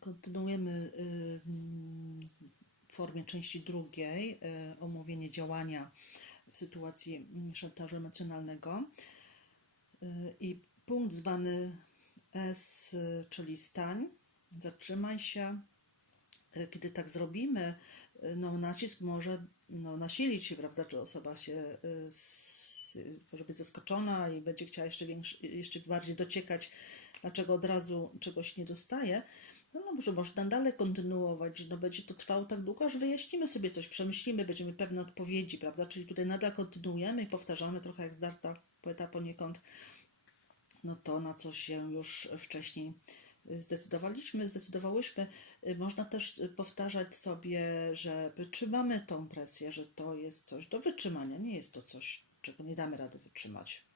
Kontynuujemy y, w formie części drugiej y, omówienie działania w sytuacji mm, szantażu emocjonalnego. Y, I punkt zwany S, czyli stań, zatrzymaj się. Kiedy tak zrobimy, no, nacisk może no, nasilić się, prawda, czy osoba się może być zaskoczona i będzie chciała jeszcze, większy, jeszcze bardziej dociekać, dlaczego od razu czegoś nie dostaje. No, może można dalej kontynuować, no, będzie to trwało tak długo, aż wyjaśnimy sobie coś, przemyślimy, będziemy pewne odpowiedzi, prawda? Czyli tutaj nadal kontynuujemy i powtarzamy trochę jak zdarta poeta poniekąd no to na co się już wcześniej y, zdecydowaliśmy, zdecydowałyśmy. Y, Można też y, powtarzać sobie, że wytrzymamy tą presję, że to jest coś do wytrzymania, nie jest to coś, czego nie damy rady wytrzymać.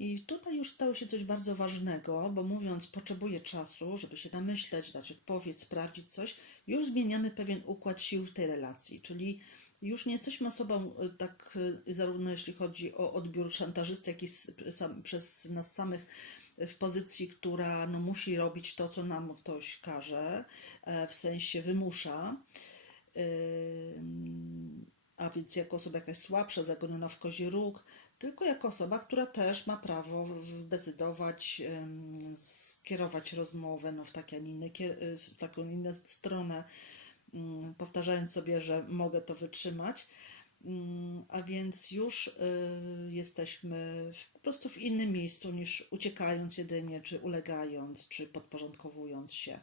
I tutaj już stało się coś bardzo ważnego, bo mówiąc potrzebuję czasu, żeby się namyśleć, dać odpowiedź, sprawdzić coś, już zmieniamy pewien układ sił w tej relacji, czyli już nie jesteśmy osobą y, tak, y, zarówno jeśli chodzi o odbiór szantażysty, jak i sam, przez nas samych w pozycji, która no, musi robić to, co nam ktoś każe, e, w sensie wymusza. Ym, a więc jako osoba jakaś słabsza, zagoniona w kozi róg, tylko jako osoba, która też ma prawo decydować, skierować rozmowę no, w, takie, inne, y, w taką inną stronę, ym, powtarzając sobie, że mogę to wytrzymać. Ym, A więc już y, jesteśmy po prostu w innym miejscu niż uciekając jedynie, czy ulegając, czy podporządkowując się.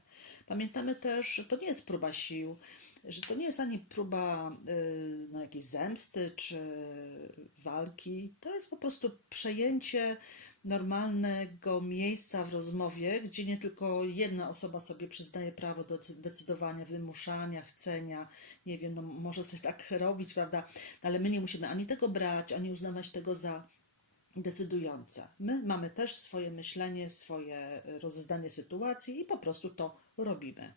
Pamiętamy też, że to nie jest próba sił, że to nie jest ani próba y, no, jakiejś zemsty czy walki. To jest po prostu przejęcie normalnego miejsca w rozmowie, gdzie nie tylko jedna osoba sobie przyznaje prawo do decy- decydowania, wymuszania, chcenia, nie wiem, no może sobie tak robić, prawda, ale my nie musimy ani tego brać, ani uznawać tego za decydujące. My mamy też swoje myślenie, swoje rozeznanie sytuacji i po prostu to robimy.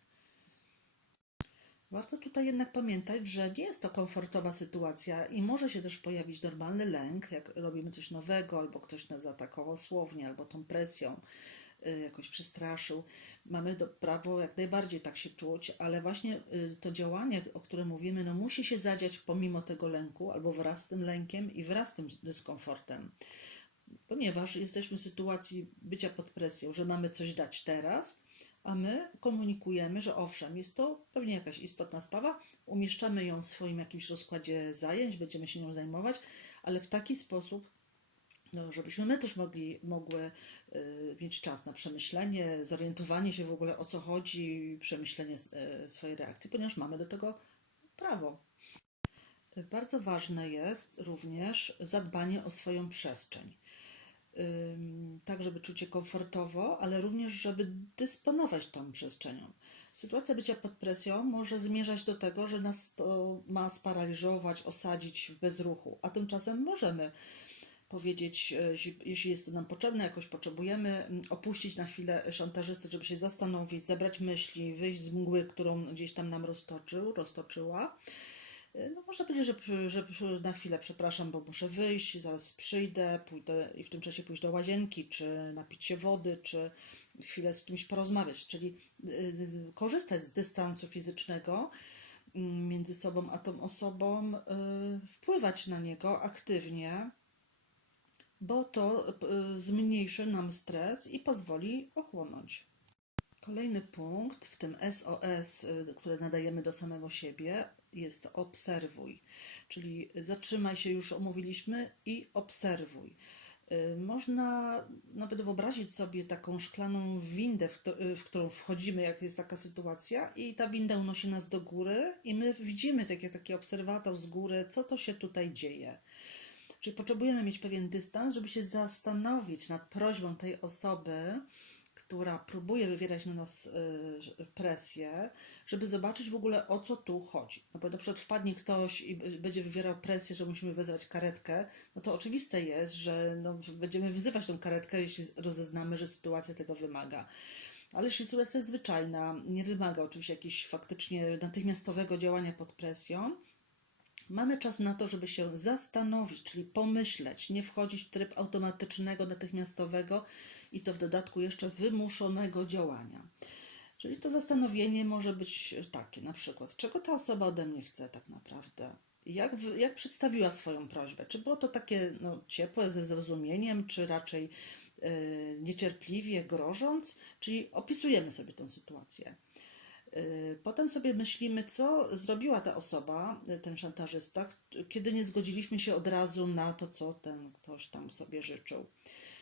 Warto tutaj jednak pamiętać, że nie jest to komfortowa sytuacja i może się też pojawić normalny lęk, jak robimy coś nowego, albo ktoś nas zaatakował słownie, albo tą presją y, jakoś przestraszył. Mamy do, prawo jak najbardziej tak się czuć, ale właśnie y, to działanie, o którym mówimy, no musi się zadziać pomimo tego lęku, albo wraz z tym lękiem i wraz z tym dyskomfortem ponieważ jesteśmy w sytuacji bycia pod presją, że mamy coś dać teraz, a my komunikujemy, że owszem, jest to pewnie jakaś istotna sprawa, umieszczamy ją w swoim jakimś rozkładzie zajęć, będziemy się nią zajmować, ale w taki sposób, no, żebyśmy my też mogli, mogły y, mieć czas na przemyślenie, zorientowanie się w ogóle o co chodzi, przemyślenie y, swojej reakcji, ponieważ mamy do tego prawo. Bardzo ważne jest również zadbanie o swoją przestrzeń. Tak, żeby czuć się komfortowo, ale również, żeby dysponować tą przestrzenią. Sytuacja bycia pod presją może zmierzać do tego, że nas to ma sparaliżować, osadzić w bezruchu, a tymczasem możemy powiedzieć, e, jeśli- jest to nam potrzebne, jakoś potrzebujemy, opuścić na chwilę szantażystę, żeby się zastanowić, zebrać myśli, wyjść z mgły, którą gdzieś tam nam roztoczył, roztoczyła. E, No można powiedzieć, że, że na chwilę przepraszam, bo muszę wyjść, zaraz przyjdę, pójdę i w tym czasie pójść do łazienki, czy napić się wody, czy chwilę z kimś porozmawiać, czyli y, korzystać z dystansu fizycznego mm, między sobą a tą osobą, y, wpływać na niego aktywnie, bo to y, zmniejszy nam stres i pozwoli ochłonąć. Kolejny punkt w tym SOS, y, które nadajemy do samego siebie, jest obserwuj. Czyli zatrzymaj się, już omówiliśmy, i obserwuj. Y, Można nawet wyobrazić sobie taką szklaną windę, w, y, w którą wchodzimy, jak jest taka sytuacja, i ta winda unosi nas do góry, i my widzimy, tak jak taki obserwator z góry, co to się tutaj dzieje. Czyli potrzebujemy mieć pewien dystans, żeby się zastanowić nad prośbą tej osoby, która próbuje wywierać na nas y, presję, żeby zobaczyć w ogóle o co tu chodzi. No bo na przykład wpadnie ktoś i będzie wywierał presję, że musimy wezwać karetkę, no to oczywiste jest, że no, będziemy wyzywać tą karetkę, jeśli rozeznamy, że sytuacja tego wymaga. Ale sytuacja jest zwyczajna, nie wymaga oczywiście jakiegoś faktycznie natychmiastowego działania pod presją, Mamy czas na to, żeby się zastanowić, czyli pomyśleć, nie wchodzić w tryb automatycznego, natychmiastowego i to w dodatku jeszcze wymuszonego działania. Czyli to zastanowienie może być takie, na przykład, czego ta osoba ode mnie chce tak naprawdę? Jak, jak przedstawiła swoją prośbę? Czy było to takie no, ciepłe, ze zrozumieniem, czy raczej e, niecierpliwie, grożąc? Czyli opisujemy sobie tę sytuację. Y, Potem sobie myślimy, co zrobiła ta osoba, y, ten szantażysta, kiedy nie zgodziliśmy się od razu na to, co ten ktoś tam sobie życzył.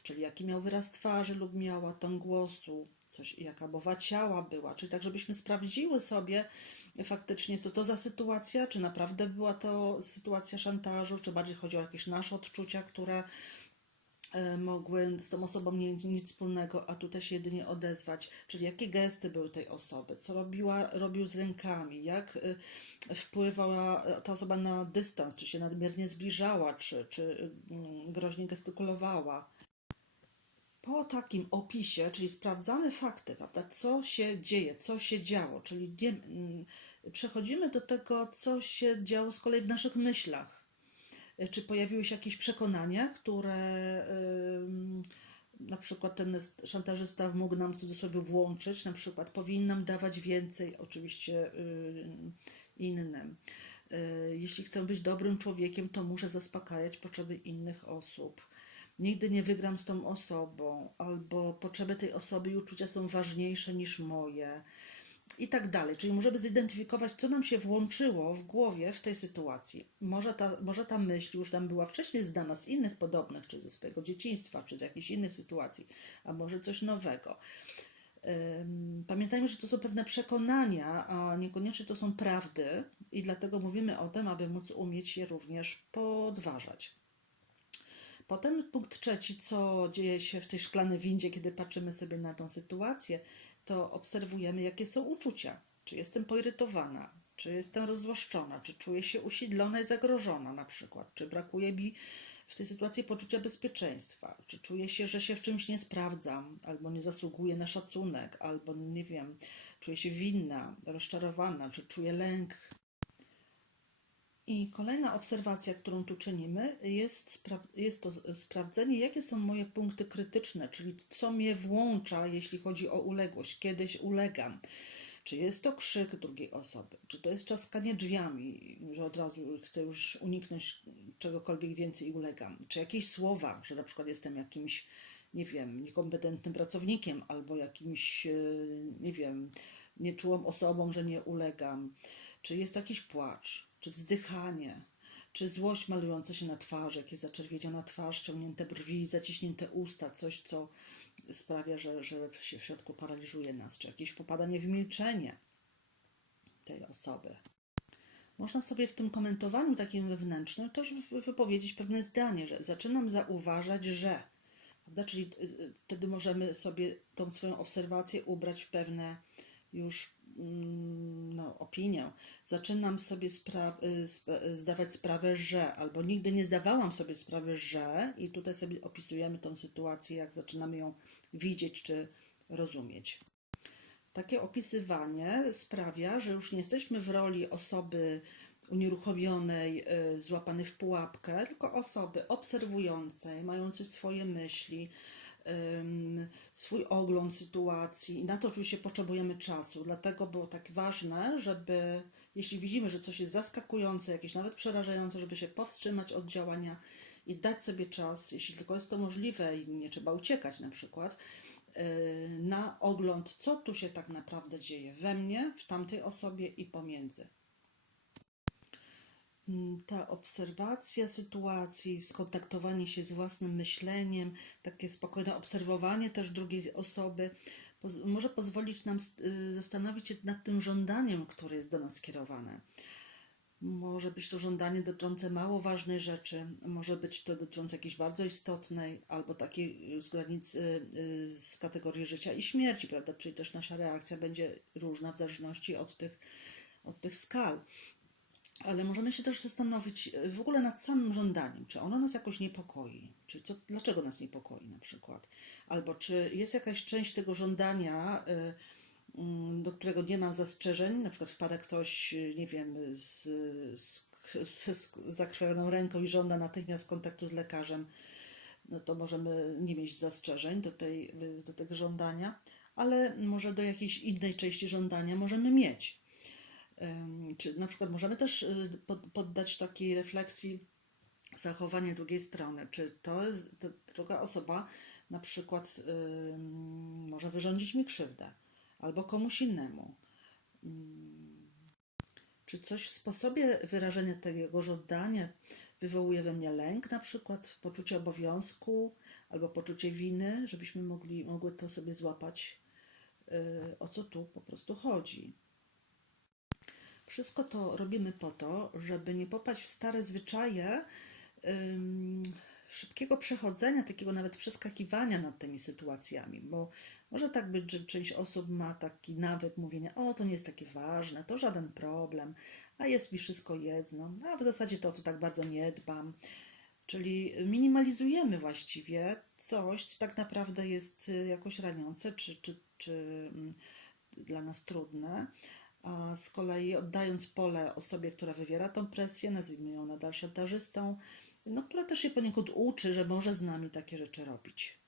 Czyli jaki miał wyraz twarzy lub miała ton głosu, coś, jaka mowa ciała była. Czyli tak, żebyśmy sprawdziły sobie faktycznie, co to za sytuacja, czy naprawdę była to sytuacja szantażu, czy bardziej chodzi o jakieś nasze odczucia, które mogły z tą osobą nie nic wspólnego, a tutaj się jedynie odezwać, czyli jakie gesty były tej osoby, co robiła, robił z rękami, jak e, wpływała e, ta osoba na dystans, czy się nadmiernie zbliżała, czy, czy mm, groźnie gestykulowała. Po takim opisie, czyli sprawdzamy fakty, prawda, co się dzieje, co się działo, czyli nie, mm, przechodzimy do tego, co się działo z kolei w naszych myślach czy pojawiły się jakieś przekonania, które na przykład ten szantażysta mógł nam w cudzysłowie włączyć, na przykład powinnam dawać więcej, oczywiście ym, innym. Y, Jeśli chcę być dobrym człowiekiem, to muszę zaspokajać potrzeby innych osób. Nigdy nie wygram z tą osobą, albo potrzeby tej osoby i uczucia są ważniejsze niż moje i tak dalej. Czyli możemy zidentyfikować, co nam się włączyło w głowie w tej sytuacji. Może ta, może ta myśl już nam była wcześniej znana z innych podobnych, czy ze swojego dzieciństwa, czy z jakichś innych sytuacji, a może coś nowego. Pamiętajmy, że to są pewne przekonania, a niekoniecznie to są prawdy, i dlatego mówimy o tym, aby móc umieć je również podważać. Potem punkt trzeci, co dzieje się w tej szklanej windzie, kiedy patrzymy sobie na tą sytuację, to obserwujemy, jakie są uczucia. Czy jestem poirytowana, czy jestem rozzłoszczona, czy czuję się usiedlona i zagrożona na przykład, czy brakuje mi w tej sytuacji poczucia bezpieczeństwa, czy czuję się, że się w czymś nie sprawdzam, albo nie zasługuję na szacunek, albo nie wiem, czuję się winna, rozczarowana, czy czuję lęk, i kolejna obserwacja, którą tu czynimy, jest, spra- jest to sprawdzenie, jakie są moje punkty krytyczne, czyli co mnie włącza, jeśli chodzi o uległość. Kiedyś ulegam. Czy jest to krzyk drugiej osoby, czy to jest czaskanie drzwiami, że od razu chcę już uniknąć czegokolwiek więcej i ulegam, czy jakieś słowa, że na przykład jestem jakimś, nie wiem, niekompetentnym pracownikiem albo jakimś, e, nie wiem, nieczułą osobą, że nie ulegam, czy jest jakiś płacz, czy wzdychanie, czy złość malująca się na twarzy, jakieś zaczerwieniona twarz, ściągnięte brwi, zaciśnięte usta, coś, co sprawia, że, że się w środku paraliżuje nas, czy jakieś popadanie w milczenie tej osoby. Można sobie w tym komentowaniu takim wewnętrznym też wy- wypowiedzieć pewne zdanie, że zaczynam zauważać, że. Prawda? Czyli y, y, wtedy możemy sobie tą swoją obserwację ubrać w pewne już no, opinię. Zaczynam sobie spra- y, y, zdawać sprawę, że, albo nigdy nie zdawałam sobie sprawy, że, i tutaj sobie opisujemy tą sytuację, jak zaczynamy ją widzieć czy rozumieć. Takie opisywanie sprawia, że już nie jesteśmy w roli osoby unieruchomionej, y, złapanej w pułapkę, tylko osoby obserwującej, mającej swoje myśli, swój ogląd sytuacji. I na to oczywiście potrzebujemy czasu. Dlatego było tak ważne, żeby, jeśli widzimy, że coś jest zaskakujące, jakieś nawet przerażające, żeby się powstrzymać od działania i dać sobie czas, jeśli tylko jest to możliwe i nie trzeba uciekać na przykład, yy, na ogląd, co tu się tak naprawdę dzieje we mnie, w tamtej osobie i pomiędzy. Mm, Ta obserwacja sytuacji, skontaktowanie się z własnym myśleniem, takie spokojne obserwowanie też drugiej osoby, może pozwolić nam y, zastanowić się nad tym żądaniem, które jest do nas skierowane. Może być to żądanie dotyczące mało ważnej rzeczy, może być to dotyczące jakiejś bardzo istotnej, albo takiej y, z granicy, y, z kategorii życia i śmierci, prawda? Czyli też nasza reakcja będzie różna w zależności od tych, od tych skal. Ale możemy się też zastanowić y, w ogóle nad samym żądaniem, czy ono nas jakoś niepokoi, czy co, dlaczego nas niepokoi na przykład, albo czy jest jakaś część tego żądania, y, mm, do którego nie mam zastrzeżeń, na przykład wpada ktoś, y, nie wiem, z, z, z, zakrwawioną ręką i żąda natychmiast kontaktu z lekarzem, no to możemy nie mieć zastrzeżeń do, tej, do tego żądania. ale może do jakiejś innej części żądania możemy mieć. Czy na przykład możemy też y, pod- poddać takiej refleksji zachowanie drugiej strony. Czy to jest, druga osoba na przykład może wyrządzić mi krzywdę albo komuś innemu. Czy coś w sposobie wyrażenia tego żądania wywołuje we mnie lęk, na przykład poczucie obowiązku albo poczucie winy, żebyśmy mogli, mogły to sobie złapać, y, o co tu po prostu chodzi. Wszystko to robimy po to, żeby nie popaść w stare zwyczaje ym, szybkiego przechodzenia, takiego nawet przeskakiwania nad tymi sytuacjami, bo może tak być, że część osób ma taki nawyk mówienia, o to nie jest takie ważne, to żaden problem, a jest mi wszystko jedno, a w zasadzie to to tak bardzo nie dbam. Czyli minimalizujemy właściwie coś, co tak naprawdę jest y, jakoś raniące, czy, czy, czy mm, dla nas trudne. A z kolei oddając pole osobie, która wywiera tą presję, nazwijmy ją nadal szantażystą, no, która też się poniekąd uczy, że może z nami takie rzeczy robić.